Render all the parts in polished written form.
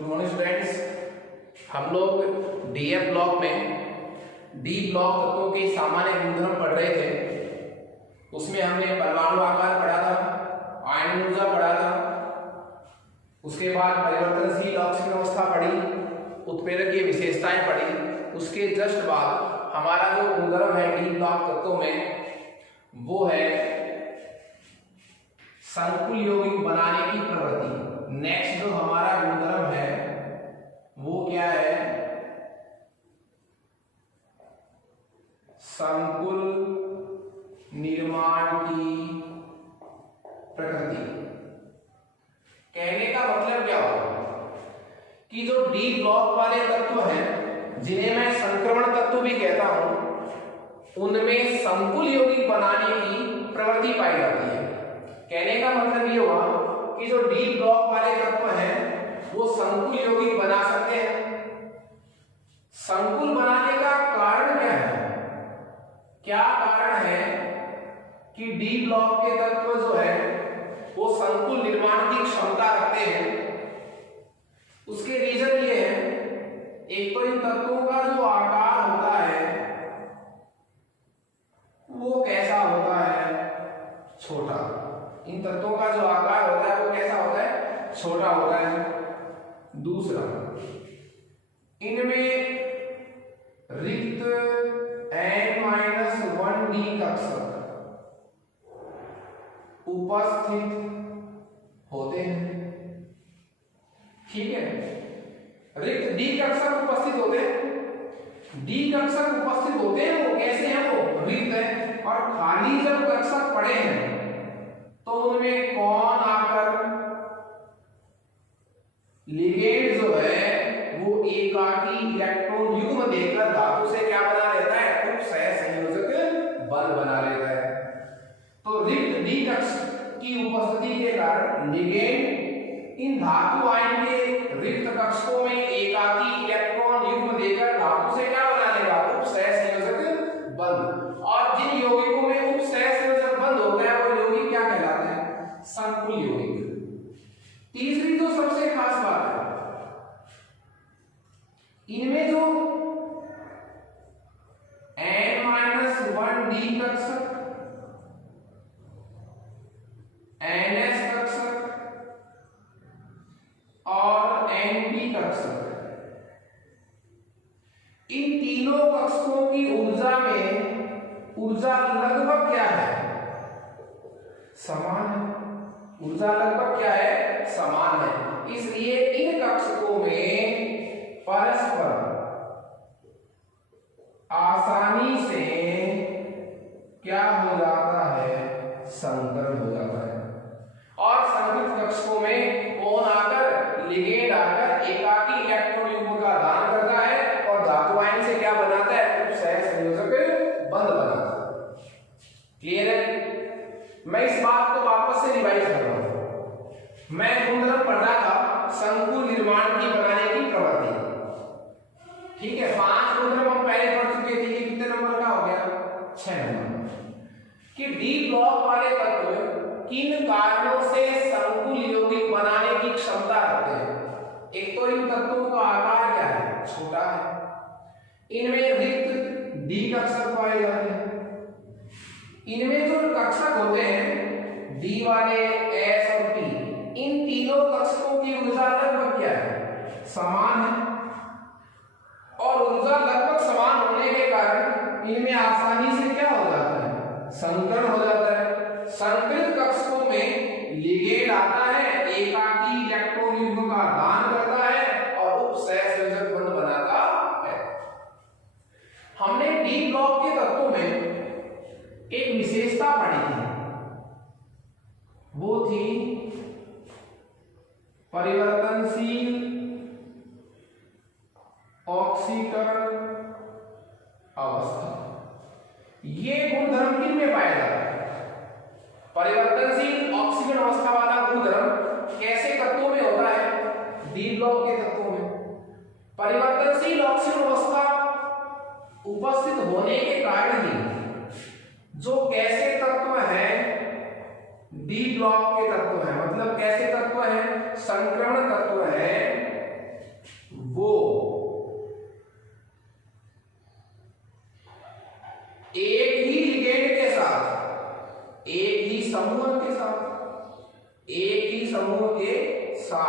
Good morning students. हम लोग DF block में डी ब्लॉक तत्वों के सामान्य गुणधर्म पढ़ रहे थे। उसमें हमने परमाणु आकार पढ़ा था, आयन ऊर्जा पढ़ा था, उसके बाद परिवर्तनशील ऑक्सीजन अवस्था पढ़ी, उत्प्रेरक की विशेषताएं पढ़ी। उसके जस्ट बाद हमारा जो गुणधर्म है डी ब्लॉक तत्वों में वो है संकुल यौगिक बनाने की प्रवृत्ति। नेक्स्ट जो हमारा गुणधर्म है वो क्या है? संकुल निर्माण की प्रकृति। कहने का मतलब क्या होगा कि जो डी ब्लॉक वाले तत्व हैं जिन्हें मैं संक्रमण तत्व भी कहता हूं, उनमें संकुल यौगिक बनाने की प्रवृत्ति पाई जाती है। कहने का मतलब ये हुआ कि जो डी ब्लॉक वाले तत्व हैं वो संकुल यौगिक बना सकते हैं। संकुल बनाने का कारण क्या है? क्या कारण है कि डी ब्लॉक के तत्व जो है वो संकुल निर्माण की क्षमता रखते हैं? उसके रीजन ये है, एक तो इन तत्वों का जो आकार होता है वो कैसा होता है? छोटा। इन तत्वों का जो आकार होता है वो कैसा होता है? छोटा होता है। दूसरा, इनमें रिक्त N-1D कक्षक उपस्थित होते हैं। ठीक है, रिक्त D कक्षक उपस्थित होते हैं। D कक्षक उपस्थित होते हैं, वो कैसे हैं? वो रिक्त है। और खाली जब कक्षक पड़े हैं तो उनमें कौन आकर लिगेंड जो है वो एकाकी इलेक्ट्रॉन युग्म देकर धातु से क्या बना लेता है? उपसहसंयोजक बल बना लेता है। तो रिक्त डी कक्षक की उपस्थिति के कारण लिगेंड इन धातु आयन के रिक्त कक्षकों में एकाकी इलेक्ट्रॉन युग्म देकर धातु से क्या बना लेगा? उपसहसंयोजक बंध। और जिन यौगिकों में उपसहसंयोजक बंध होता है वो यौगिक क्या कहलाते हैं? संकुल यौगिक। तीसरी जो सबसे खास बात है, इनमें जो N-1D कक्षक, NS कक्षक और NP कक्षक, इन तीनों कक्षकों की ऊर्जा में ऊर्जा लगभग क्या है? समान है। ऊर्जा लगभग क्या है? समान है। इसलिए इन कक्षकों में परस्पर आसानी से क्या हो जाता है? संकरण हो जाता है। और संकृत कक्षकों में कौन आकर? लिगेंड आकर एकाकी इलेक्ट्रॉन युग्म का दान करता है और धातु आयन से क्या बनाता है? उपसहसंयोजक बंध बनाता है। क्लियर है? मैं इस बात को वापस से रिवाइज कर रहा हूं। मैं गुणधर्म पढ़ रहा था संकुल निर्माण की बनाने की प्रवृत्ति। ठीक है, 5 गुणधर्म हम पहले पढ़ चुके थे। ये कितने नंबर का हो गया? 6 नंबर। कि डी ब्लॉक वाले तत्व किन कारणों से संकुल यौगिक बनाने की क्षमता रखते हैं? एक तो इन तत्वों का आकार क्या है? छोटा है। इनमें रिक्त डी कक्षक पाए जाते हैं। इनमें जो कक्षक होते हैं डी वाले, एस और टी, इन तीनों कक्षकों की ऊर्जा लगभग क्या है? समान है। और ऊर्जा लगभग समान होने के कारण इनमें आसानी से क्या हो जाता है? संकरण हो जाता है। संकृत कक्षकों में लिगेंड आता है, एकाकी इलेक्ट्रॉन युग्म का दान करता है और उपसहसंयोजक बंध बनाता है। हमने डी ब्लॉक के तत्वों में एक विशेषता पढ़ी थी, वो थी परिवर्तनशील ऑक्सीकरण अवस्था। ये गुणधर्म किन में पाया जाता है? परिवर्तनशील ऑक्सीकरण अवस्था वाला गुणधर्म कैसे तत्वों में होता है? डी ब्लॉक के तत्वों में। परिवर्तनशील ऑक्सीकरण अवस्था उपस्थित होने के कारण ही जो कैसे तत्व है डी ब्लॉक के तत्व है, मतलब कैसे तत्व है? संक्रमण तत्व है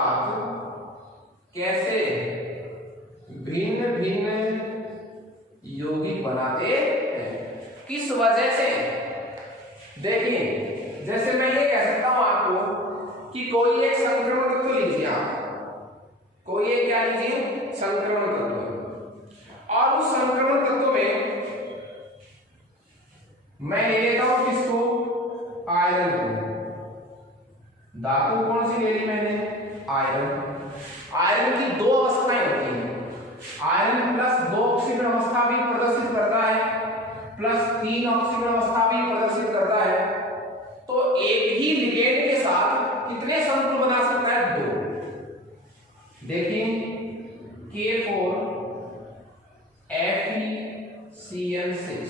साथ कैसे भिन्न भिन्न यौगिक बनाते हैं, किस वजह से। देखिए जैसे मैं ये कह सकता हूं आपको कि कोई एक संक्रमण तत्व लीजिए आप, कोई एक क्या लीजिए संक्रमण तत्व, और उस संक्रमण तत्व में मैं ले लेता हूं किसको, आयरन को। धातु कौन सी ले ली मैंने, आयरन। आयरन की दो अवस्थाएं होती हैं, आयरन प्लस 2 ऑक्सीजन अवस्था भी प्रदर्शित करता है, प्लस 3 ऑक्सीजन अवस्था भी प्रदर्शित करता है। तो एक ही लिगेंड के साथ कितने संकुल बना सकता है, 2। देखिए K4 FeCl6,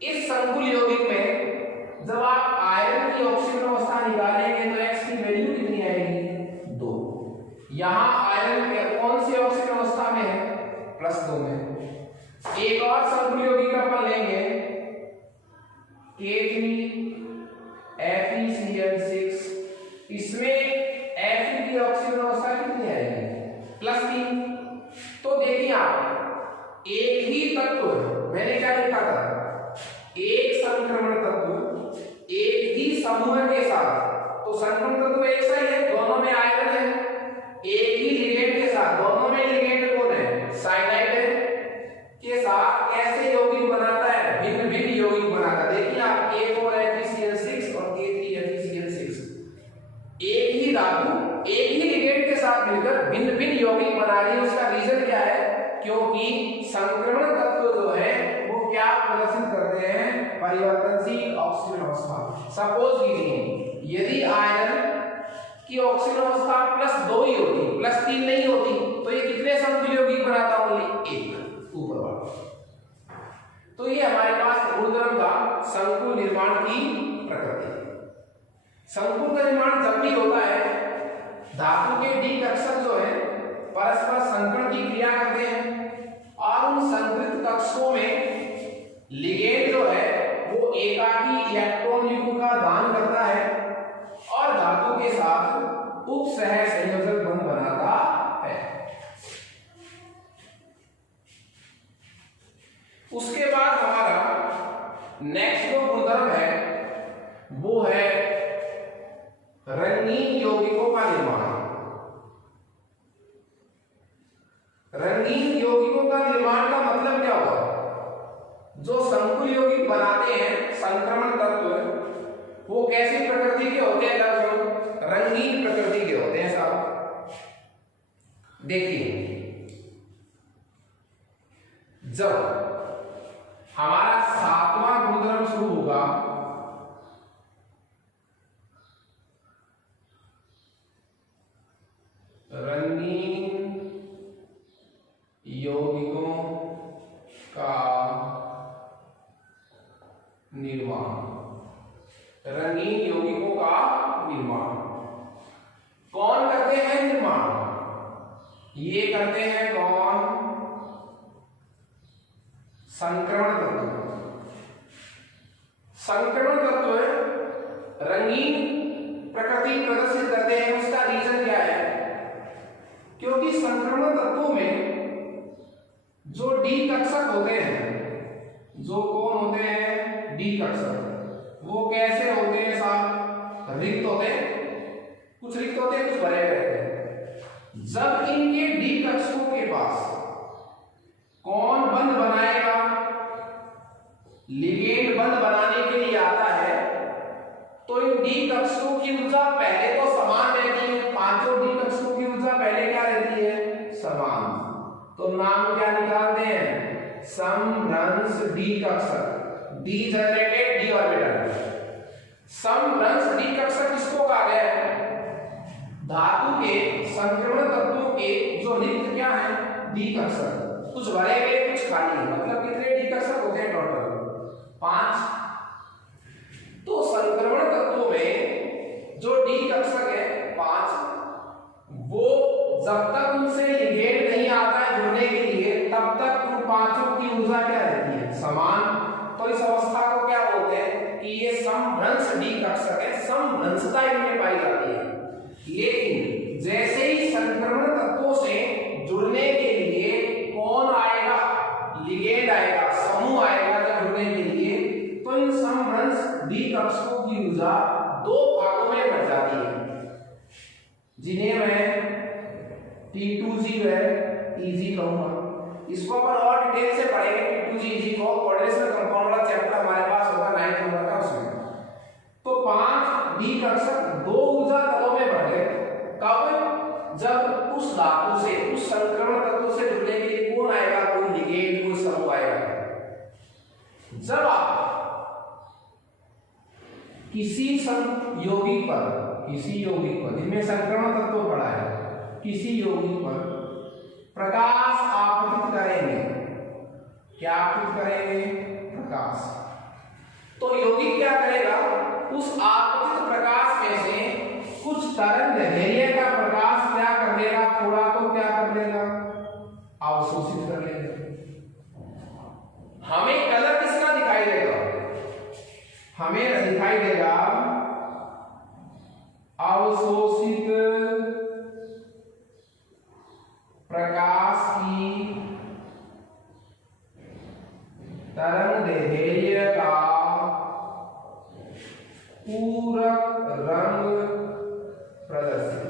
इस संकुल यौगिक में जब आप आयरन की ऑक्सीजन अवस्था निकालेंगे तो X की वैल्यू कितनी आएगी, 2। यहां आयरन के कौन सी ऑक्सीजन अवस्था में है, +2 में। एक और संकुल यौगिक अपन लेंगे K3 FeCl6, इसमें Fe की ऑक्सीजन अवस्था कितनी आएगी, +3। तो देखिए आप एक ही तत्व, मैंने क्या लिखा था, एक संक्रमण तत्व एक ही समूह के साथ, तो संक्रमण तत्व एक सा ही है, दोनों में आयरन है, एक ही लिगेंड के साथ, दोनों में लिगेंड कौन है, साइनाइड है, के साथ कैसे यौगिक बनाता है, भिन्न भिन्न यौगिक बनाता है। देखिए आप K4 FeCl6 और K3 FeCl6, एक ही धातु एक ही लिगेंड के साथ मिलकर भिन्न भिन्न यौगिक बना रही है। उसका रीजन क्या है, क्योंकि संक्रमण तत्व जो है वो क्या प्रदर्शित करते हैं, परिवर्तनशील ऑक्सीजन अवस्था। सपोज कीजिए यदि आयरन की ऑक्सीजन अवस्था +2 ही होती, +3 नहीं होती, तो ये कितने संकुल यौगिक बनाता, ओनली 1 ऊपर वाला। तो ये हमारे पास गुणधर्म का संकुल निर्माण की प्रकृति। संकुल का निर्माण जब भी होता है, धातु के डी कक्षक जो है परस्पर संकरण की क्रिया करते हैं और उन संकृत कक्षकों में लिगेंड जो है वो एकाकी इलेक्ट्रॉन युग्म का दान करता है और धातु के साथ उपसह संयोजक बंध बनाता है। उसके बाद हमारा नेक्स्ट जो गुणधर्म है वो है रंगीन यौगिकों का निर्माण। रंगीन यौगिकों का निर्माण का मतलब क्या होगा, जो संकुल यौगिक बनाते हैं संक्रमण तत्व वो कैसी प्रकृति के होते हैं, रंगीन प्रकृति के होते हैं साहब। देखिए जब हमारा 7वां गुणधर्म शुरू होगा, रंगीन यौगिकों का निर्माण, रंगीन यौगिकों का निर्माण कौन करते हैं, निर्माण ये करते हैं कौन, संक्रमण तत्व। संक्रमण तत्व रंगीन प्रकृति प्रदर्शित करते हैं। उसका रीजन क्या है, क्योंकि संक्रमण तत्वों में जो डी कक्षक होते हैं, जो कौन होते हैं, डी कक्षक, वो कैसे होते हैं साहब, रिक्त होते हैं, कुछ रिक्त होते हैं कुछ भरे रहते हैं। जब इनके डी कक्षकों के पास कौन बंध बनाएगा, लिगेंड बंध बनाने के लिए आता है, तो इन डी कक्षकों की ऊर्जा पहले तो समान रहती है, पांचों डी कक्षकों की ऊर्जा पहले क्या रहती है, समान। तो नाम क्या निकालते हैं, समभ्रंश डी कक्षक, डी जनरेटेड डी ऑर्बिटल। समभ्रंश डी कक्षक किसको कहा गया है, धातु के संक्रमण तत्वों के जो रिक्त क्या है, डी कक्षक, कुछ भरे हुए कुछ खाली, मतलब कितने डी कक्षक होते हैं, टोटल 5। तो संक्रमण तत्वों में जो डी कक्षक है 5, वो जब तक उनसे लिगेंड नहीं आता है जुड़ने के लिए, तब तक उन पांचों की ऊर्जा क्या रहती है, समान। तो इस अवस्था को क्या बोलते हैं कि ये समभ्रंश डी कक्षक है, समभ्रंशता इनमें पाई जाती है। लेकिन T2G व Eg कहूंगा। इसको अपन और डिटेल से पढ़ेंगे T2G Eg को, कोऑर्डिनेशन कंपाउंड वाला चैप्टर हमारे पास होगा 9th नंबर का उसमें। तो 5 डी कक्षक 2 ऊर्जा तलों में बढ़ गए। कब? जब उस धातु से, उस संक्रमण तत्व से जुड़ने के लिए कौन आएगा? कोई लिगेंड, कोई समूह आएगा। जब आप किसी यौगिक पर जिनमें संक्रमण तत्व पड़ा है, किसी यौगिक पर प्रकाश आपतित करेंगे। क्या आपतित करेंगे? प्रकाश। तो यौगिक क्या करेगा? उस आपतित प्रकाश में से कुछ तरंग दैर्घ्य का प्रकाश क्या कर लेगा? थोड़ा तो क्या कर लेगा? अवशोषित कर लेगा। हमें कलर किसका दिखाई देगा? हमें दिखाई देगा अवशोषित प्रकाश की तरंग दैर्घ्य का पूरक रंग प्रदर्शित।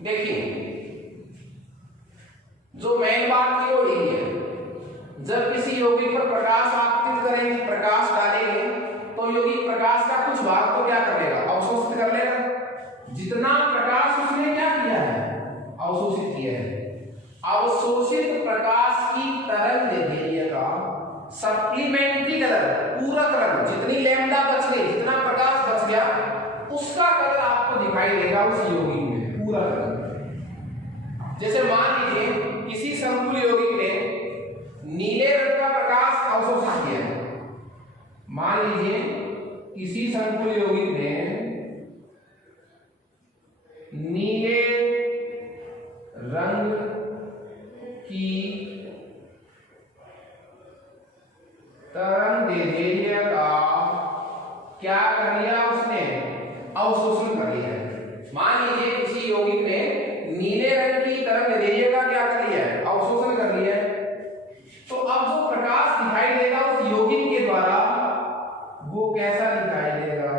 देखिए, जो मेन बात की वो यही है, जब किसी यौगिक पर प्रकाश आपतित करेंगे, प्रकाश डालेंगे, तो यौगिक प्रकाश का कुछ भाग तो क्या करेगा? अवशोषित कर लेगा। जितना प्रकाश उसने क्या किया है? अवशोषित किया है। अवशोषित प्रकाश की तरंग दैर्घ्य का सप्लीमेंट्री कलर, पूरक रंग, जितनी लैम्डा बच गई, जितना प्रकाश बच गया, उसका कलर आपको दिखाई देगा उस यौगिक में, पूरक रंग। जैसे मान लीजिए किसी समतुल्य यौगिक ने नीले रंग का प्रकाश अवशोषित किया है। मान लीजिए किसी समतुल्य यौगिक ने नीले रंग की तरंग दैर्घ्य का क्या कर लिया? उसने अवशोषण कर लिया है। मान लीजिए किसी यौगिक ने नीले रंग की तरंग दैर्घ्य का क्या कर लिया है? अवशोषण कर लिया है। तो अब जो प्रकाश दिखाई देगा उस यौगिक के द्वारा, वो कैसा दिखाई देगा?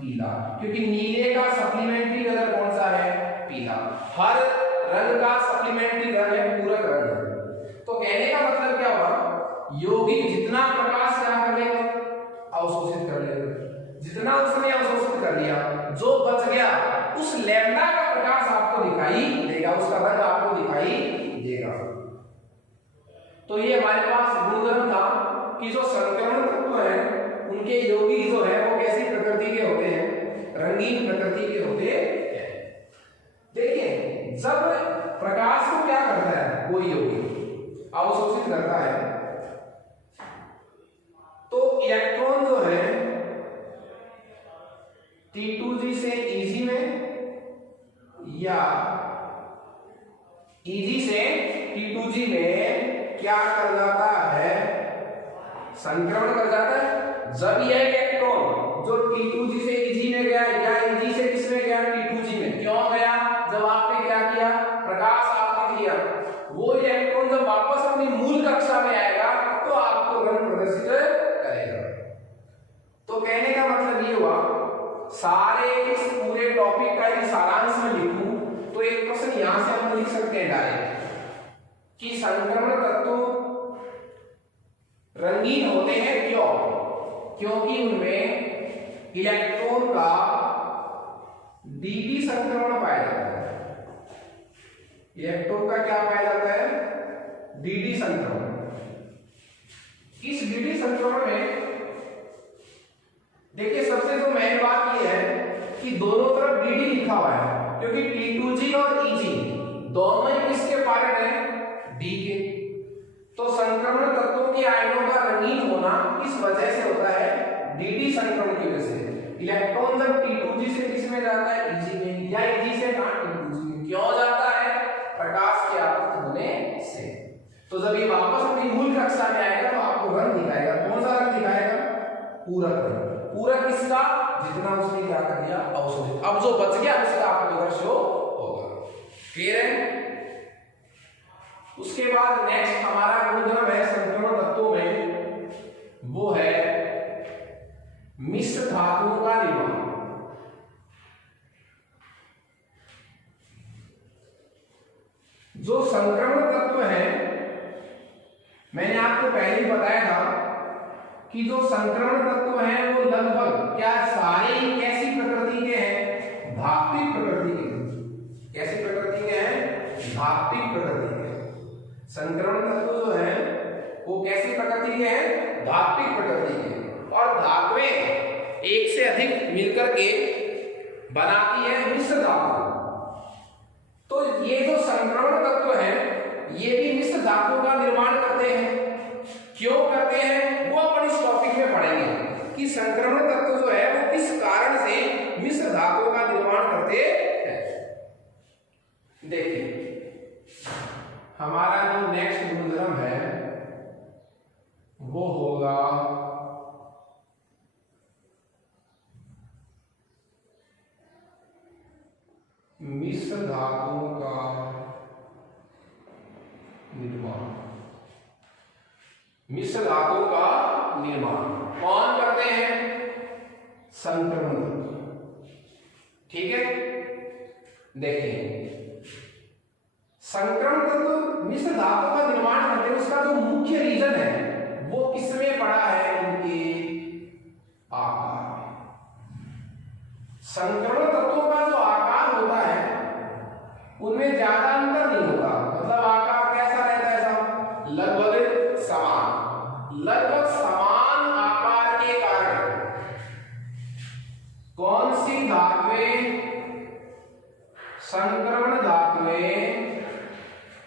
पीला, क्योंकि नीले का सप्लीमेंट्री कलर कौन सा है? पीला। हर रंग का सप्लीमेंट्री रंग है, पूरक रंग है। तो कहने का मतलब क्या हुआ? यौगिक जितना प्रकाश क्या कर लेगा? अवशोषित कर लेगा। जितना उसने अवशोषित कर लिया, जो बच गया उस लैम्डा का प्रकाश आपको दिखाई देगा, उसका रंग आपको दिखाई देगा। तो ये हमारे पास गुणधर्म था कि जो संक्रमण तत्व है उनके यौगिक जो है वो कैसी प्रकृति के होते हैं? रंगीन प्रकृति के होते हैं। देखिए, जब प्रकाश को क्या करता है कोई यौगिक? अवशोषित करता है, तो इलेक्ट्रॉन जो है T2G से Eg में या Eg से T2G में क्या कर जाता है? संक्रमण कर जाता है। जब यह इलेक्ट्रॉन जो T2G से Eg में गया या Eg से किसमें गया? T2G में। क्यों गया? जब आपने क्या किया? प्रकाश आपने किया। वो इलेक्ट्रॉन जब वापस अपनी मूल कक्षा में आएगा तो आपको रंग प्रदर्शित करेगा। तो कहने का मतलब ये हुआ, सारे इस पूरे टॉपिक का यदि सारांश में लिखूं तो एक प्रश्न यहां से हम लिख सकते हैं डायरेक्ट कि संक्रमण तत्व रंगीन होते हैं। क्यों? क्योंकि उनमें इलेक्ट्रॉन का dd संक्रमण पाया जाता है। इलेक्ट्रॉन का क्या पाया जाता है? dd संक्रमण। इस dd संक्रमण में देखिए, सबसे जो मेन बात यह है कि दोनों तरफ dd लिखा हुआ है, क्योंकि T2G और Eg दोनों ही किसके पार्ट हैं? D के। तो संक्रमण तत्वों के आयनों का रंगीन होना इस वजह से होता है, dd संक्रमण की वजह से। इलेक्ट्रॉन जब T2G से किसमें जाता है? Eg में, या Eg से T2G में। क्यों जाता है? प्रकाश के आपतित होने से। तो जब ये वापस अपनी मूल कक्षा में आएगा तो आपको रंग दिखाएगा। कौन सा रंग दिखाएगा? पूरक रंग। पूरक किसका? जितना उसने क्या कर दिया? अवशोषित। अब जो बच गया उसका आपको इधर शो होगा। क्लियर है? उसके बाद नेक्स्ट हमारा गुणधर्म है संक्रमण तत्वों में, वो है मिश्र धातुओं का निर्माण। जो संक्रमण तत्व है, मैंने आपको पहले ही बताया था कि जो संक्रमण तत्व हैं वो लगभग क्या सारे ही कैसी प्रकृति के हैं? धात्विक प्रकृति के। कैसी प्रकृति के हैं? धात्विक प्रकृति के। संक्रमण तत्व जो है वो कैसी प्रकृति के हैं? धात्विक प्रकृति के। और धातुएं एक से अधिक मिलकर के बनाती है मिश्र धातु। तो ये जो संक्रमण तत्व है ये भी मिश्र धातु का निर्माण करते हैं। क्यों करते हैं वो अपन इस टॉपिक में पढ़ेंगे कि संक्रमण तत्व जो है वो किस कारण से मिश्र धातुओं का निर्माण करते हैं। देखिए, हमारा जो नेक्स्ट गुणधर्म है वो होगा मिश्र धातुओं का निर्माण। मिश्र धातुओं का निर्माण कौन करते हैं? संक्रमण तत्व। ठीक है, देखिए संक्रमण तत्व मिश्र धातु का निर्माण करते हैं। उसका जो मुख्य रीजन है वो किसमें पड़ा है? उनके आकार में। संक्रमण तत्वों का जो आकार होता है उनमें ज्यादा अंतर नहीं होता। मतलब आकार कैसा रहता है? साहब लगभग समान। लगभग समान आकार के कारण कौन सी धातुएं, संक्रमण धातुएं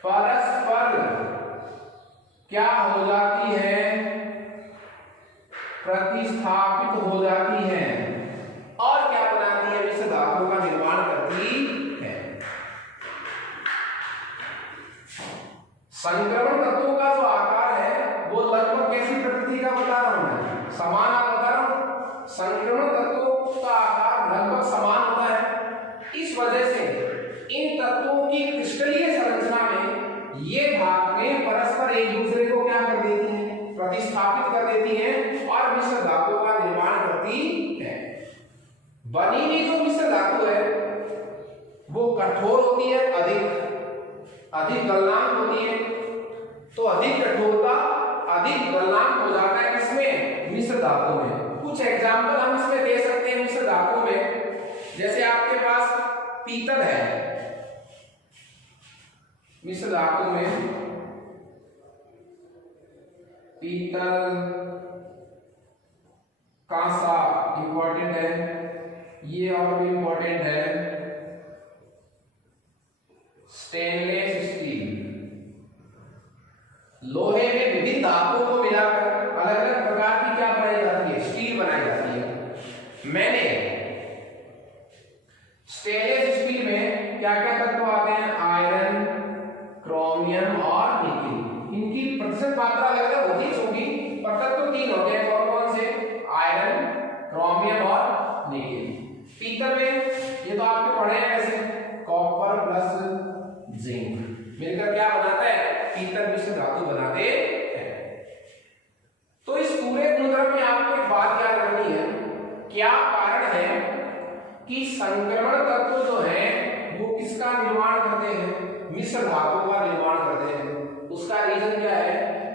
परस्पर क्या हो जाती है? प्रतिस्थापित हो जाती है और क्या बनाती है? मिश्र धातुओं का निर्माण करती है। संक्रमण तत्वों का जो आकार है वो लगभग कैसी प्रकृति का बता रहा हूं मैं? समान आप बता रहा हूं। संक्रमण तत्वों का आकार लगभग समान होता है। इस वजह से इन तत्वों की क्रिस्टलीय संरचना में ये धातुएं परस्पर एक दूसरे को क्या कर देती हैं? प्रतिस्थापित कर देती हैं और मिश्र धातुओं का निर्माण करती है। बनी हुई जो मिश्र धातु है वो कठोर होती है, अधिक गलनांक होती है। तो अधिक कठोरता, अधिक गलनांक हो जाता है किसमें? मिश्र धातु में। कुछ एग्जाम्पल हम इसमें दे सकते हैं मिश्र धातु में। जैसे आपके पास पीतल है, मिश्र धातु में पीतल, कांसा इंपॉर्टेंट है, ये और भी इंपॉर्टेंट है, स्टेनलेस स्टील। लोहे में विभिन्न धातुओं को मिलाकर अलग अलग प्रकार की क्या बनाई जाती है? स्टील बनाई जाती है। मैंने स्टेनलेस स्टील में क्या क्या तत्व आते हैं? आयरन, क्रोमियम और निकेल। इनकी प्रतिशत मात्रा अलग अलग होती है क्योंकि तत्व तीन होते हैं। कौन कौन से? आयरन, क्रोमियम और निकेल। पीतल में ये तो आपके पढ़े हैं वैसे, कॉपर प्लस जिंक मिलकर क्या बनाता है? पीतल मिश्र धातु बनाते हैं। तो इस पूरे गुणधर्म में आपको एक बात याद रखनी है, क्या कारण है कि संक्रमण तत्व जो है वो किसका निर्माण करते हैं? मिश्र धातु का निर्माण करते हैं। उसका रीजन क्या है?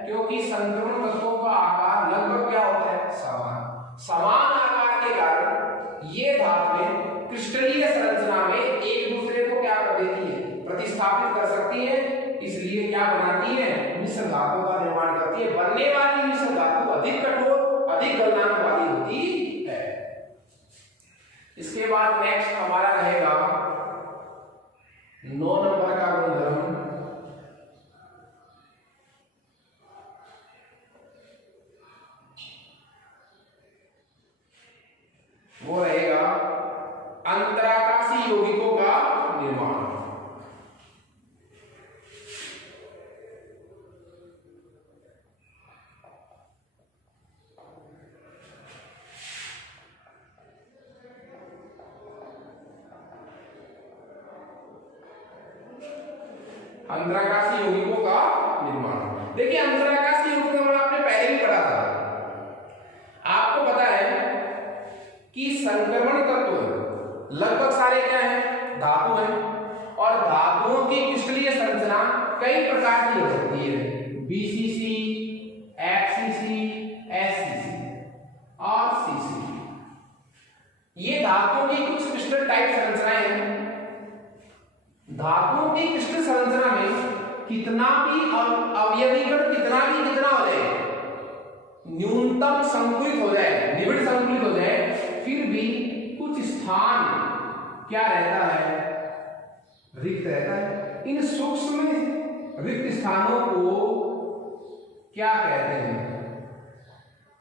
क्योंकि संक्रमण तत्वों का आकार लगभग क्या होता है? समान। समान आकार के कारण ये धातुएं क्रिस्टलीय संरचना में एक दूसरे को क्या कर देती है? प्रतिस्थापित कर सकती है। इसलिए क्या बनाती है? मिश्र धातु का निर्माण करती है। बनने वाली मिश्र धातु अधिक कठोर, अधिक गलनांक वाली होती है। इसके बाद नेक्स्ट हमारा रहेगा 9 नंबर का गुणधर्म, वो रहेगा अंतराकाशी यौगिकों का निर्माण। अंतराकाशी यौगिकों का निर्माण। देखिए अंतराकाशी यौगिक निर्माण आपने पहले भी पढ़ा था। आपको पता है कि संक्रमण तत्व लगभग सारे क्या हैं? धातु हैं। और धातुओं की क्रिस्टलीय संरचना प्रकार की हो सकती है, बीसीसी, एफसीसी, एससीसी और सीसीसी। ये धातुओं की कुछ क्रिस्टल टाइप संरचनाएं हैं। धातुओं की क्रिस्टल संरचना में कितना भी अवयवीकरण कितना हो जाए, न्यूनतम संकुलित हो जाए, निबिड़ संकुलित हो जाए, फिर भी कुछ स्थान क्या रहता है, रिक्त रहता है। इन सूक्ष्म रिक्त स्थानों को क्या कहते हैं,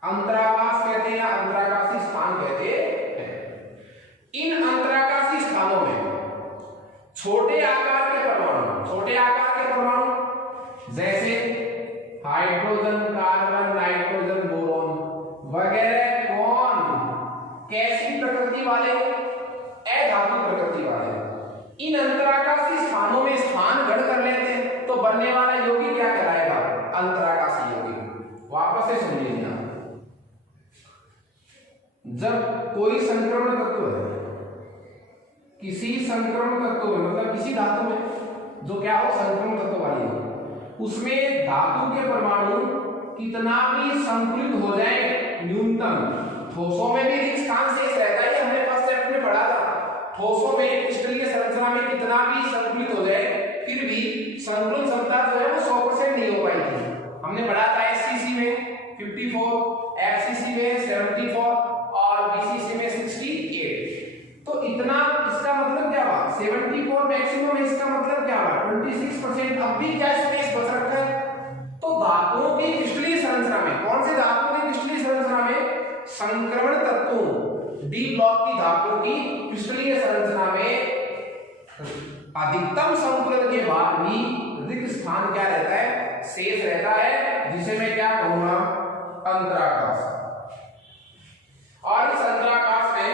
अंतराकाश कहते हैं या अंतराकाशी स्थान कहते हैं। इन अंतराकाशी स्थानों में छोटे आकार के परमाणु जैसे हाइड्रोजन, कार्बन, नाइट्रोजन, बोरॉन वगैरह कौन कैसी प्रकृति वाले, अधातु प्रकृति वाले, इन अंतराकाशी स्थानों में स्थान ग्रहण कर लेते हैं, तो बनने वाला यौगिक क्या कहलाएगा, अंतराकाशी यौगिक। वापस से समझिए, जब कोई संक्रमण तत्व है, किसी संक्रमण तत्व में मतलब किसी धातु में जो क्या हो संक्रमण तत्व वाली हो, उसमें धातु के परमाणु कितना भी संकुलित हो जाए, न्यूनतम ठोसों में भी रिक्त स्थान शेष रहता है, हमने फर्स्ट चैप्टर में पढ़ा था। ठोसों में क्रिस्टलीय संरचना में कितना भी संकुलित हो जाए, फिर भी संकुलन क्षमता जो है वो 100% नहीं हो पाएगी। हमने पढ़ा था एससीसी में 54, एफसीसी में 74 और बीसीसी में 68। तो इतना, इसका मतलब क्या हुआ, 74 मैक्सिमम है, इसका मतलब क्या हुआ 26%। अब भी क्या स्पेस बच रखा है। तो धातुओं की क्रिस्टलीय संरचना में, कौन से धातुओं की क्रिस्टलीय संरचना में, संक्रमण तत्वों डी ब्लॉक की धातुओं की क्रिस्टलीय संरचना में अधिकतम संकुलन के बाद भी रिक्त स्थान क्या रहता है, शेष रहता है, जिसे मैं क्या कहूंगा, अंतराकाश। और इस अंतराकाश में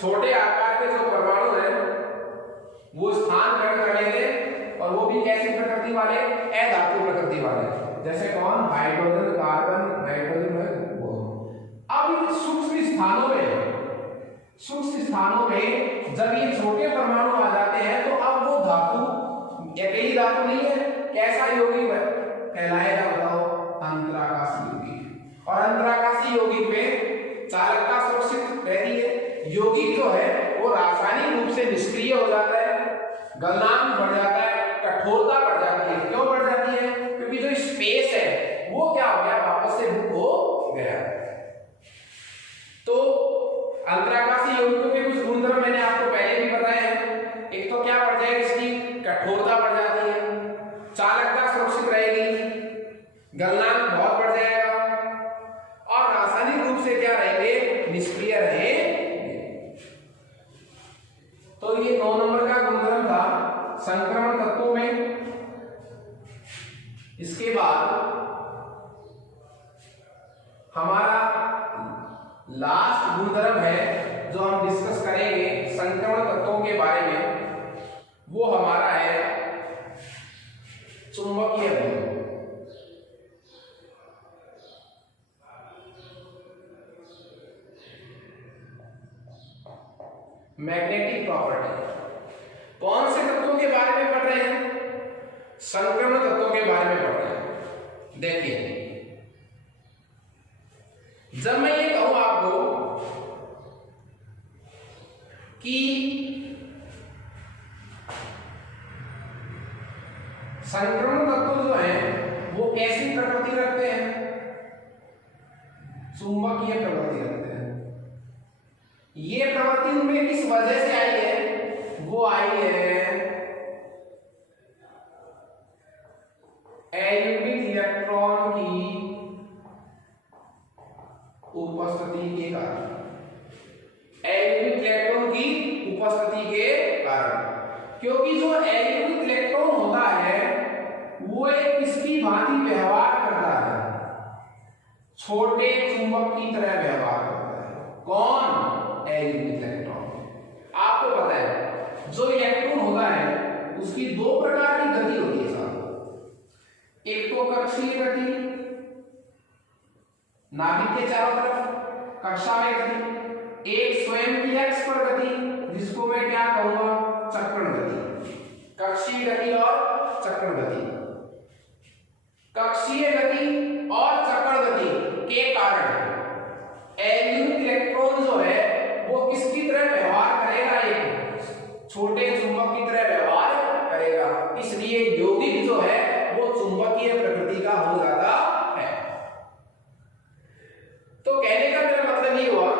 छोटे आकार के जो परमाणु हैं वो स्थान ग्रहण कर लेंगे, और वो भी कैसी प्रकृति वाले, अधातु प्रकृति वाले, जैसे कौन, हाइड्रोजन, कार्बन, नाइट्रोजन। अब इन सूक्ष्म स्थानों में जब ये छोटे परमाणु आ जाते हैं, तो अब वो धातु अकेली धातु नहीं है, कैसा यौगिक कहलाएगा बताओ, अंतराकाशी यौगिक। और अंतराकाशी यौगिक में चालकता सुरक्षित रहती है, यौगिक जो है वो रासायनिक रूप से निष्क्रिय हो जाता है, गलनांक बढ़ जाता है, कठोरता बढ़ जाती है। क्यों बढ़ जाती है, क्योंकि जो स्पेस है वो क्या हो गया, वापस से बुक हो गया। तो अंतराकाशी यौगिकों के कुछ गुणधर्म मैंने आपको पहले भी बताए हैं। एक तो क्या बढ़ जाएगी, इसकी कठोरता बढ़ जाती है, चालकता सुरक्षित रहेगी, गलनांक बहुत बढ़ जाएगा, और रासायनिक रूप से क्या रहेंगे, निष्क्रिय रहेंगे। तो ये 9 नंबर का गुणधर्म था संक्रमण तत्वों में। इसके बाद हमारा लास्ट गुणधर्म है जो हम डिस्कस करेंगे संक्रमण तत्वों के बारे में, वो हमारा है चुंबकीय गुण। Magnetic property. कौन से तत्वों के बारे में पढ़ रहे हैं, संक्रमण तत्वों के बारे में पढ़ रहे हैं। देखिए, जब मैं ये कहूं आपको कि संक्रमण तत्व जो है वो कैसी प्रकृति रखते हैं, चुंबकीय प्रकृति रखते हैं। ये प्रवृत्ति उनमें किस वजह से आई है, वो आई है एल्यूमिनियम इलेक्ट्रॉन की उपस्थिति के कारण, एल्यूमिनियम इलेक्ट्रॉन की उपस्थिति के कारण। क्योंकि जो एल्यूमिनियम इलेक्ट्रॉन होता है वो एक किसकी भांति व्यवहार करता है, छोटे चुंबक की तरह व्यवहार करता है। कौन, एल्यूमिनियम इलेक्ट्रॉन। आपको पता है जो इलेक्ट्रॉन होता है उसकी 2 प्रकार की गति होती है साहब। एक तो कक्षीय गति, नाभिक के चारों तरफ कक्षा में गति, एक स्वयं की अक्ष पर गति, जिसको मैं क्या कहूंगा, चक्रण गति। कक्षीय गति और चक्रण गति। कक्षीय गति और चक्रण गति के कारण एल्यूमिनियम इलेक्ट्रॉन जो है वो किसकी तरह व्यवहार करेगा, एक छोटे चुंबक की तरह व्यवहार करेगा, इसलिए यौगिक जो है वो चुंबकीय प्रकृति का हो जाता है। तो कहने का मेरा मतलब ये हुआ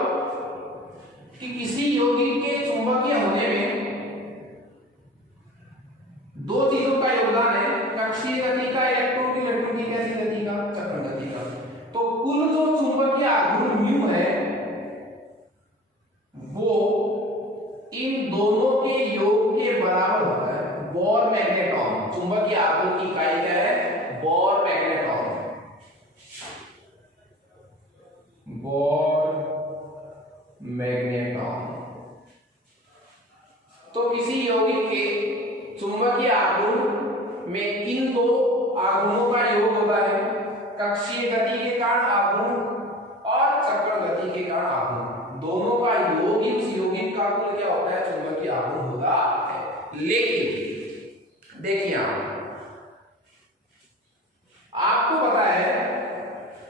कि किसी यौगिक के चुंबकीय होने में दो चीजों का योगदान है, कक्षीय गति का, इलेक्ट्रॉन की कैसी गति का, चक्रण गति का। तो कुल जो चुंबकीय आघूर्ण म्यू है वो इन दोनों के योग के बराबर होता है। बोर मैग्नेट्रॉन, चुंबकीय आघूर्ण की इकाई क्या है, बोर मैग्नेट्रॉन, बोर मैग्नेट्रॉन। तो किसी यौगिक के चुंबकीय आघूर्ण में किन दो आघूर्णों का योग होता है, कक्षीय गति के कारण आघूर्ण और चक्रण गति के कारण आघूर्ण, दोनों का योग ही उस यौगिक का कुल क्या होता है, चुंबकीय आघूर्ण होता है। लेकिन देखिए आपको पता है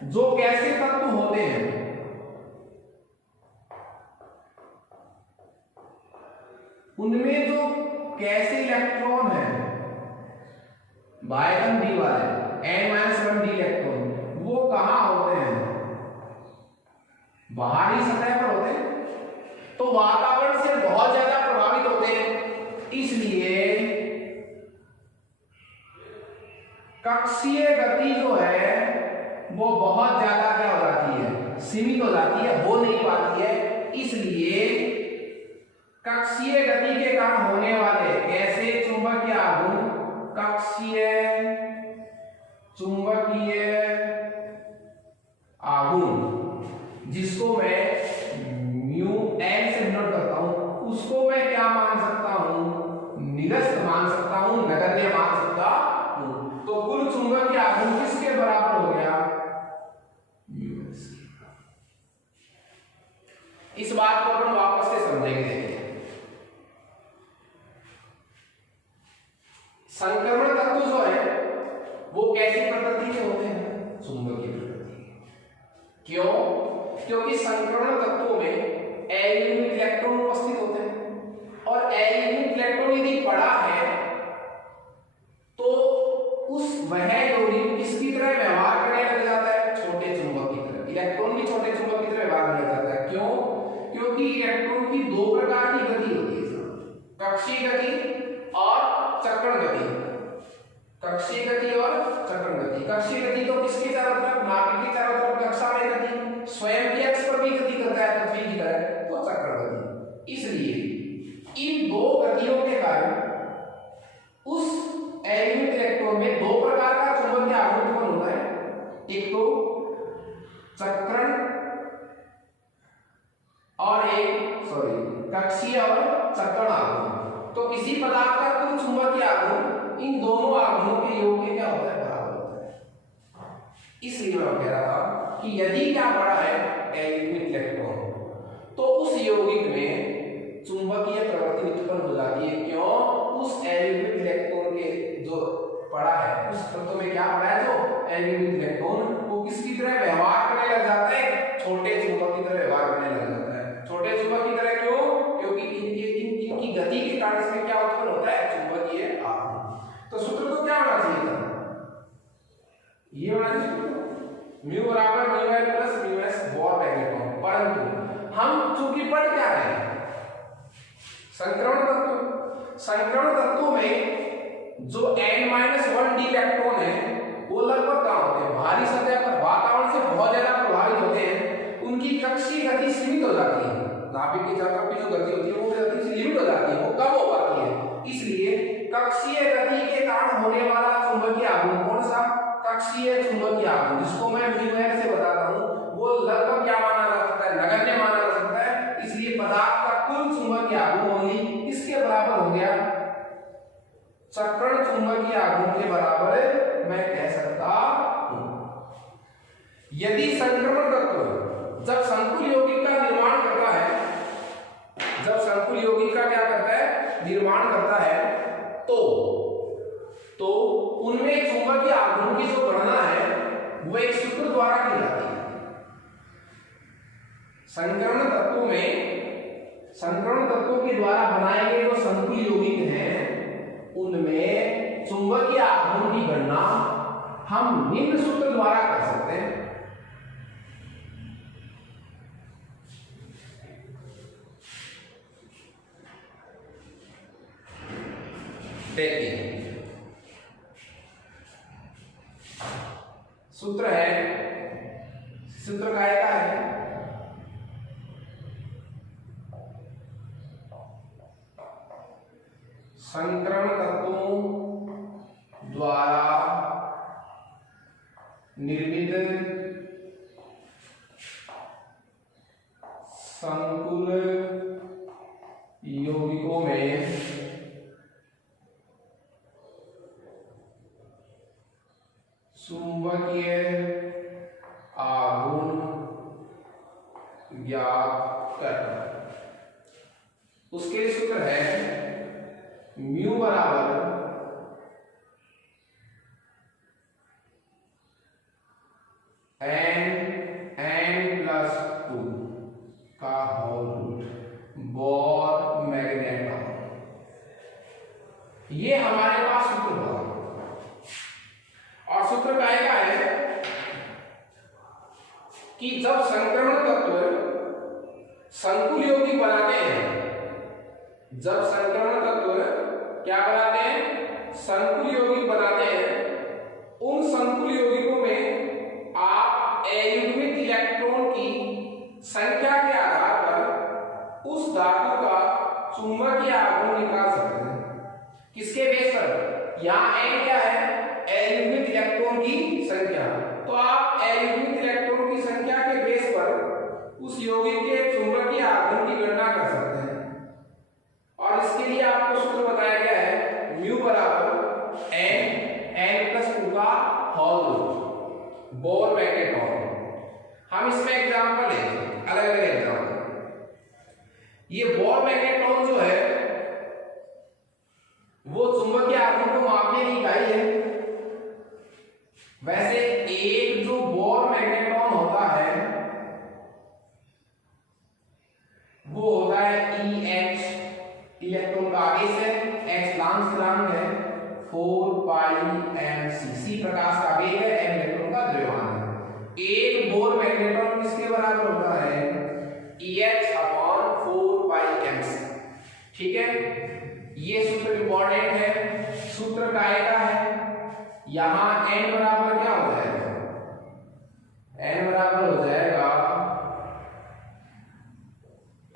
जो कैसे तत्व होते हैं उनमें जो कैसे इलेक्ट्रॉन है बाय-1d वाले n-1d इलेक्ट्रॉन, वो कहां होते हैं, बाहरी सतह पर होते हैं, तो वातावरण से बहुत ज्यादा प्रभावित होते हैं, इसलिए कक्षीय गति जो है वो बहुत ज्यादा क्या हो जाती है, सीमित हो जाती है, हो नहीं पाती है। इसलिए कक्षीय गति के कारण होने वाले कैसे चुंबकीय आघूर्ण, कक्षीय चुंबकीय आघूर्ण जिसको मैं म्यू एन से डिनोट करता हूं, उसको मैं क्या मान सकता हूं, निरस्त मान सकता हूं, नगण्य मान सकता हूं। तो कुल चुंबकीय आघूर्ण किसके बराबर हो गया, म्यूएस। इस बात को अपन वापस से समझेंगे। संक्रमण तत्व जो है वो कैसी प्रकृति के होते हैं, चुंबकीय प्रकृति के। क्यों, क्योंकि संक्रमण तत्वों में एल्यूमिनियम इलेक्ट्रॉन उपस्थित होते हैं और एल्यूमिनियम इलेक्ट्रॉन यदि बड़ा है तो उस वह यौगिक किसकी तरह व्यवहार करने लग जाता है, छोटे चुंबक की तरह, इलेक्ट्रॉन भी छोटे चुंबक की तरह व्यवहार करने लग जाता है। क्यों, क्योंकि इलेक्ट्रॉन की दो प्रकार की गति होती है, कक्षीय गति और चक्रण गति। कक्षीय गति और चक्रण गति, कक्षीय गति तो किसके चारों तरफ, नाभिक के चारों तरफ कक्षा में गति, स्वयं के अक्ष पर भी गति करता है पृथ्वी की तरह, तो चक्रण गति। इसलिए इन दो गतियों के कारण उस एल्यूमिनियम इलेक्ट्रॉन में दो प्रकार का चुंबकीय आघूर्ण उत्पन्न होता है, एक तो चक्रण और एक कक्षीय और चक्रण आघूर्ण। तो किसी पदार्थ का कुल चुंबकीय आघूर्ण इन दोनों आघूर्णों के योग के क्या होता है, बराबर होता है। इसलिए मैं कह रहा था कि यदि क्या बड़ा है एल्यूमिनियम इलेक्ट्रॉन तो उस यौगिक में चुंबकीय प्रवृत्ति उत्पन्न हो जाती है। क्यों, उस एल्यूमिनियम इलेक्ट्रॉन के जो पड़ा है उस तत्व में क्या पड़ा है, जो एल्यूमिनियम इलेक्ट्रॉन वो किसकी तरह व्यवहार करने लग जाता है, छोटे चुंबक की तरह व्यवहार करने लग जाता है। छोटे चुंबक की तरह क्यों, क्योंकि इनकी गति के कारण इसमें क्या उत्पन्न होता है, चुंबकीय आघूर्ण। तो सूत्र तो क्या होना चाहिए था, ये होना चाहिए म्यू बराबर mu L plus mu S bore magnetron. परंतु हम चूंकि पढ़ क्या रहे हैं, संक्रमण तत्व, संक्रमण तत्वों में जो n-1d इलेक्ट्रॉन है वो लगभग कहां होते हैं, भारी सतह पर, वातावरण से बहुत ज्यादा प्रभावित होते हैं, उनकी कक्षीय गति सीमित हो जाती है, नाभिक की चारों की जो गति होती है वो गति से लिमिट हो जाती है, वो कम हो पाती है। इसलिए कक्षीय गति के कारण होने वाला चुंबकीय आघूर्ण कौन सा, कक्षीय चुंबकीय आघूर्ण, जिसको मैं म्यू से बताता हूं, वो लगभग क्या माना जा सकता है, नगण्य माना जा सकता है। इसलिए पदार्थ का कुल चुंबकीय आघूर्ण ओनली किसके बराबर हो गया, चक्रण चुंबकीय आघूर्ण के बराबर मैं कह सकता हूं। यदि संक्रमण तत्व जब संकुल यौगिक का निर्माण करता है, जब संकुल यौगिक का क्या करता है, निर्माण करता है, तो उनमें चुंबकीय आघूर्ण की जो गणना है वो एक सूत्र द्वारा की जाती है। संकरण तत्वों के द्वारा बनाए गए जो संकुल यौगिक हैं उनमें चुंबकीय आघूर्ण की गणना हम निम्न सूत्र द्वारा कर सकते हैं। देखिए सूत्र है, सूत्र काय का है, संकरण तत्वों द्वारा निर्मित संकुल यौगिकों में चुंबकीय आघूर्ण ज्ञात करना। उसके लिए सूत्र है म्यू बराबर n प्लस 2 का होल रूट बोर मैग्नेटॉन। ये हमारे पास सूत्र होगा और सूत्र का है कि जब संकरण तत्व संकुल यौगिक बनाते हैं, जब संकरण तत्व क्या बनाते हैं, संकुल यौगिक बनाते हैं, उन संकुल यौगिकों में आप अयुग्मित इलेक्ट्रॉन की संख्या के आधार पर उस धातु का चुंबकीय आघूर्ण निकाल सकते हैं। किसके बेस पर? यहां n क्या है, अयुग्मित इलेक्ट्रॉन की संख्या। तो आप अयुग्मित इलेक्ट्रॉन की संख्या के बेस पर उस यौगिक के चुंबकीय आघूर्ण की गणना कर सकते हैं। और इसके लिए आपको सूत्र बताया गया है म्यू बराबर n प्लस 2 का होल रूट बोर मैग्नेटॉन। हम इसमें एग्जांपल लेंगे, अलग अलग एग्जांपल। ये बोर मैग्नेटॉन जो है वो चुंबकीय आघूर्ण को मापने की इकाई है। वैसे एक जो बोर मैग्नेटॉन होता है वो होता है EH, इलेक्ट्रॉन का आगे से H लांस स्थिरांक है 4 पाई mc, C प्रकाश का वेग है, m इलेक्ट्रॉन का द्रव्यमान है। एक बोर मैग्नेटॉन किसके बराबर होता है, EH अपॉन 4 पाई mc। ठीक है, ये सूत्र इंपॉर्टेंट है, सूत्र काय का है। यहां n बराबर क्या हो जाएगा, n बराबर हो जाएगा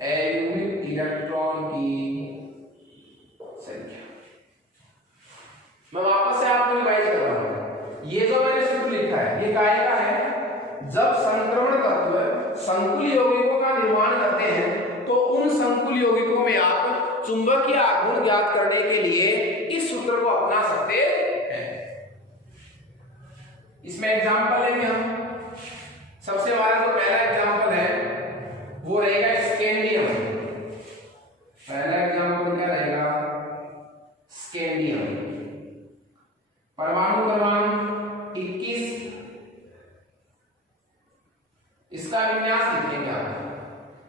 अयुग्मित इलेक्ट्रॉन की संख्या। मैं वापस से आपको रिवाइज कर रहा हूं, ये जो मैंने सूत्र लिखा है ये काय का है। जब संक्रमण तत्व संकुल यौगिकों का निर्माण करते हैं तो उन संकुल यौगिकों में आप चुंबकीय आघूर्ण ज्ञात करने के लिए इस सूत्र को अपना सकते हैं। इसमें एग्जांपल लेंगे हम। सबसे हमारा जो पहला एग्जांपल है वो रहेगा स्कैंडियम। पहला एग्जांपल क्या रहेगा, स्कैंडियम। परमाणु क्रमांक 21, इसका विन्यास लिखेंगे आप।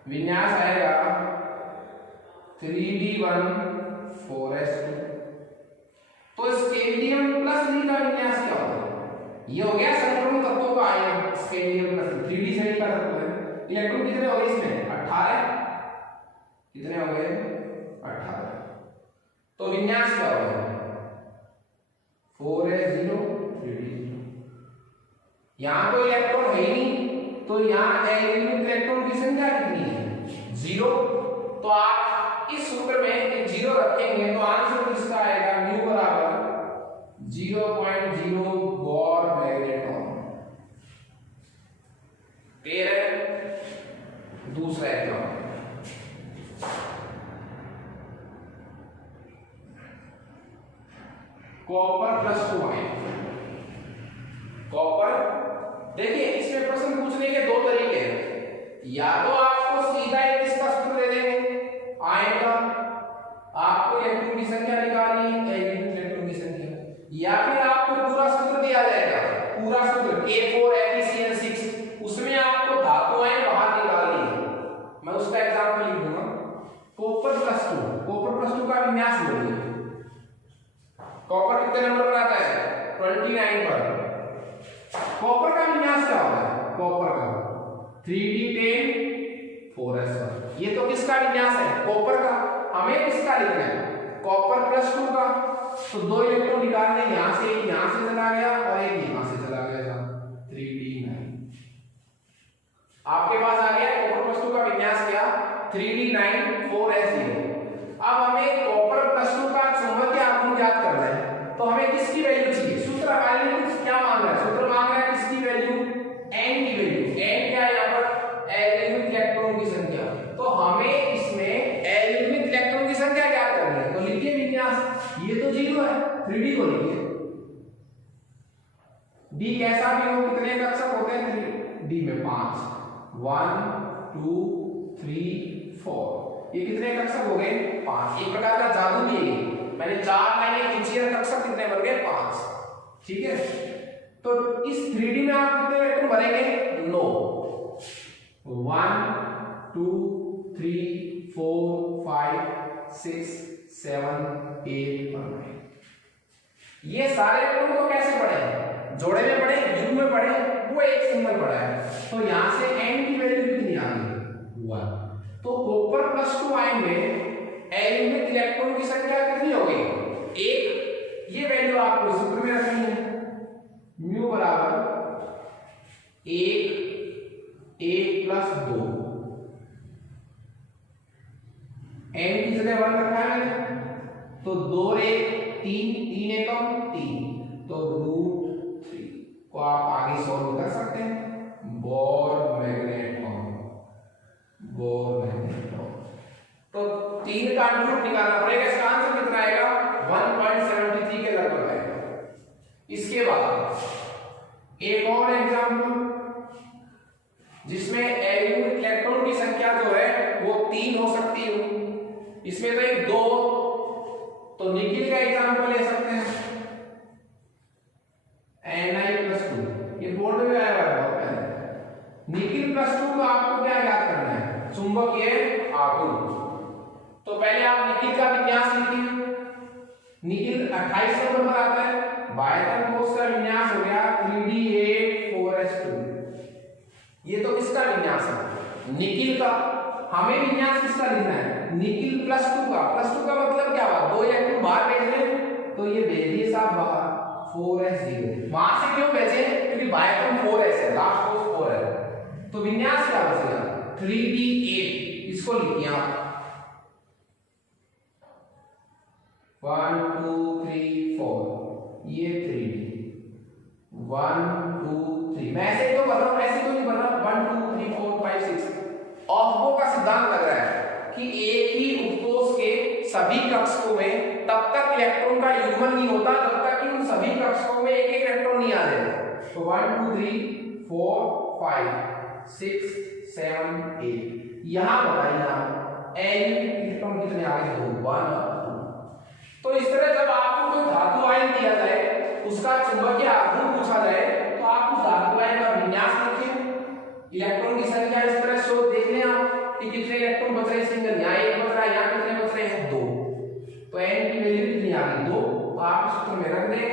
विन्यास आएगा 3d1 4s2। तो स्कैंडियम प्लस डी का विन्यास क्या होगा, ये हो गया संक्रमण तत्वों का आयन। स्कैंडियम प्लस 3d सही का तत्व है। इलेक्ट्रॉन कितने हो गए इसमें, 18। कितने हो गए, 18। तो विन्यास क्या होगा, 4s0 3d0। यहां तो इलेक्ट्रॉन है ही नहीं, तो यहां अयुग्मित इलेक्ट्रॉन की संख्या कितनी है, 0। तो आप इस सूत्र में एक 0 रखेंगे तो आंसर किसका आएगा, म्यू बराबर 0.0 बोर मैग्नेटॉन। क्लियर है। दूसरा example, copper plus 2 ion. Copper, देखिए इसमें प्रश्न पूछने के दो तरीके हैं। या तो आपको सीधा एक इसका सूत्र दे देंगे आयन का, आपको इलेक्ट्रॉन की संख्या निकालनी है, इलेक्ट्रॉन की संख्या, या फिर आपको पूरा सूत्र कितने नंबर पर आता है? 29 पर। कॉपर का विन्यास क्या होता है? कॉपर का 3d10 4s1। ये तो किसका विन्यास है? कॉपर का। हमें किसका लिखना है? कॉपर प्लस 2 का। तो 2 इलेक्ट्रॉन निकालने, यहां से एक यहां से चला गया और एक यहां से चला गया, 3d9। आपके पास आ गया कॉपर प्लस 2 का विन्यास क्या? 3d9 4s0। अब हमें कॉपर प्लस 2 का चुंबकीय आघूर्ण ज्ञात करना है, तो हमें किसकी वैल्यू चाहिए? सूत्र क्या मांग रहा है? सूत्र मांग रहा है किसकी वैल्यू? n की वैल्यू। n क्या है यहाँ पर? एलिमेंट इलेक्ट्रॉन की संख्या। तो हमें इसमें एलिमेंट इलेक्ट्रॉन की संख्या ज्ञात करनी है, तो लिखिए विन्यास। ये तो 0 है, 3d को लिखिए। d कैसा भी हो, कितने कक्षक होते हैं? d में 5, 1 2 3 4। ये कितने कक्षक हो गए? 5। एक प्रकार का जादू भी है, मैंने 4 लाइनें खींची है, कक्षक कितने बन गए? 5। ठीक है, तो इस 3d में आप कितने इलेक्ट्रॉन भरेंगे? 9। 1 2 3 4 5 6 7 8 और 9। ये सारे इलेक्ट्रॉन को कैसे पढ़े? जोड़े में पढ़े, युग्म में पढ़े, वो एक सिंबल पढ़ा है। तो यहां से n की वैल्यू कितनी आ गई? 1। तो कॉपर प्लस 2 आयन में एलिमेंट इलेक्ट्रॉन की संख्या कितनी हो गई? 1। ये वैल्यू आपको सूत्र में रखनी है, म्यू बराबर 1 1 प्लस 2। n की जगह 1 रखा है मैंने, तो 2 1 3 3 एकम 3, तो √3 को आप आगे सॉल्व कर सकते हैं। Bore magnetron, bore magnetron. तो 3 का रूट निकालना पड़ेगा। इसका आंसर कितना आएगा? 1.73 के लगभग आएगा। इसके बाद एक और एग्जांपल जिसमें एलिमेंट इलेक्ट्रॉन की संख्या जो है वो 3 हो सकती है, इसमें तो एक 2, तो निकिल का एग्जांपल ले सकते हैं, Ni+2। ये बोर्ड में आया हुआ है बहुत पहले। निकिल प्लस 2 का आपको क्या याद करना है? चुंबकीय आघूर्ण। तो पहले आप निकिल का विन्यास लिखिए। निकिल 28 नंबर पर आता है। बायतन कोष का विन्यास हो गया 3d8 4s2। ये तो किसका विन्यास है? निकिल का। हमें विन्यास किसका लिखना है? निकिल प्लस 2 का। प्लस 2 का मतलब क्या हुआ? 2 इलेक्ट्रॉन बाहर भेज रहे हैं, तो ये भेज दिए साहब बाहर 4s0। वहां से क्यों भेजे? क्योंकि बायतन 4s है, लास्ट कोष 4 है। तो विन्यास क्या बचेगा? 3d8। इसको लिखिए आप 1 2 3 4। ये 3d 1 2 3। मैं ऐसे क्यों कर रहा हूं? ऐसे क्यों नहीं कर रहा? 1 2 3 4 5 6। ऑफ्बो का सिद्धांत लग रहा है कि एक ही उपकोष के सभी कक्षकों में तब तक इलेक्ट्रॉन का युग्मन नहीं होता जब तक कि उन सभी कक्षकों में एक एक इलेक्ट्रॉन नहीं आ जाए। तो 1 2 3 4 5 6 7 8। यहां बताइए आप इलेक्ट्रॉन कितने आ गए? 2 1 और 2। तो इस तरह जब आपको कोई धातु आयन दिया जाए, उसका चुंबकीय आघूर्ण पूछा जाए, तो आप उस धातु आयन का विन्यास लिखिए, इलेक्ट्रॉन की संख्या इस तरह से देख लें आप कि कितने इलेक्ट्रॉन बच रहे हैं सिंगल। यहाँ 1 बच रहा है, यहाँ कितने बच रहे हैं? 2। तो n की वैल्यू कितनी आ गई? 2। तो आप सूत्र में रख दें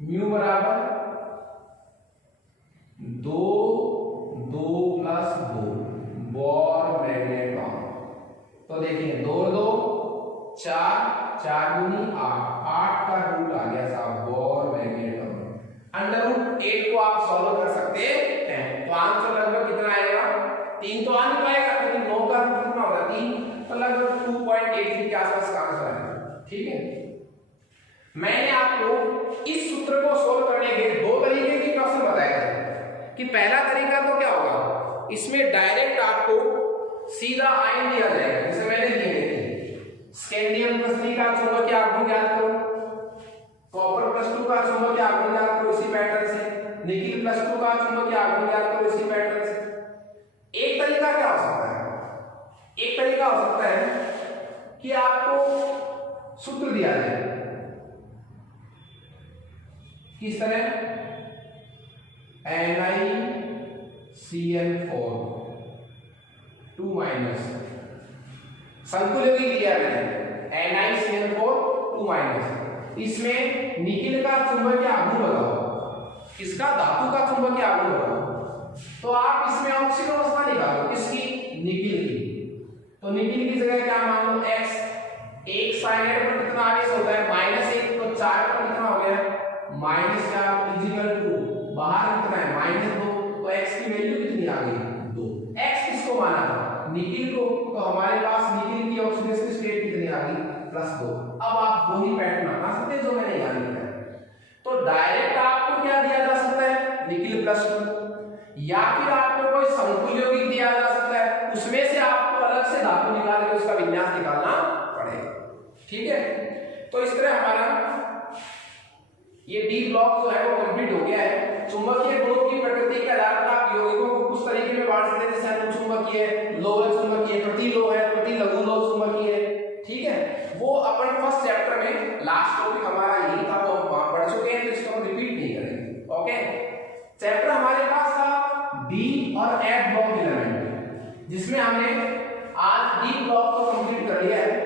म्यू बराबर 2 2 प्लस 2 बोर मैग्नेट्रॉन। तो देखिए 2 2 4 4 दूनी 8 8 का रूट आ गया साहब बोर मैग्नेट्रॉन। √8 को आप सॉल्व कर सकते हैं। तो आंसर लगभग कितना आएगा? 3 तो आ नहीं पाएगा क्योंकि 9 का रूट कितना होगा? 3। तो लगभग 2.83 के आसपास का आंसर आएगा। ठीक है, मैंने आपको इस सूत्र को सोल्व करने के 2 तरीके के क्वेश्चन बताए थे कि पहला तरीका तो क्या होगा, इसमें डायरेक्ट आपको सीधा आयन दिया जाएगा, जैसे मैंने दिए थे स्कैंडियम प्लस 3 का चुंबकीय आघूर्ण ज्ञात करो, कॉपर प्लस 2 का चुंबकीय आघूर्ण ज्ञात करो इसी पैटर्न से, निकिल प्लस 2 का चुंबकीय आघूर्ण ज्ञात करो इसी पैटर्न से। एक तरीका क्या हो सकता है? एक तरीका हो सकता है कि आपको सूत्र दिया जाए किस तरह, NiCl4 2- संकुल यौगिक दिया मैंने NiCl4 2-, इसमें निकिल का चुंबकीय आघूर्ण लगाओ, किसका, धातु का चुंबकीय आघूर्ण लगाओ, तो आप इसमें ऑक्सीजन अवस्था निकालो, किसकी, निकिल की। तो निकिल की जगह क्या मान लो x, एक साइनाइड पर कितना आवेश होता है, -1, तो 4 पर कितना हो गया, -4 इक्वल टू बाहर कितना है, -2, तो x की वैल्यू कितनी आ गई, 2। x किसको माना था, निकिल को, तो हमारे पास निकिल की ऑक्सीडेशन स्टेट कितनी आ गई, +2। अब आप वही पैटर्न अपना सकते हैं जो मैंने यहां लिखा है। तो डायरेक्ट आपको क्या दिया जा सकता है, निकिल +2, या फिर आपको कोई संकुल यौगिक दिया जा सकता है, उसमें से आपको अलग से धातु निकाल के उसका विन्यास निकालना पड़ेगा। ठीक है, तो इस तरह हमारा ये डी ब्लॉक जो है वो कंप्लीट हो गया है। चुंबकीय गुणों की प्रकृति के आधार पर आप यौगिकों को कुछ तरीके में बांट सकते हैं, जैसे अनुचुंबकीय, लौह चुंबकीय, प्रतिलोह है, प्रतिलघु लोह चुंबकीय। ठीक है, वो अपन फर्स्ट चैप्टर में, लास्ट टॉपिक हमारा यही था, वो हम पढ़ चुके हैं, तो इसको हम रिपीट नहीं करेंगे। ओके, चैप्टर हमारे पास था डी और एफ ब्लॉक एलिमेंट, जिसमें हमने आज डी ब्लॉक को कंप्लीट कर लिया है।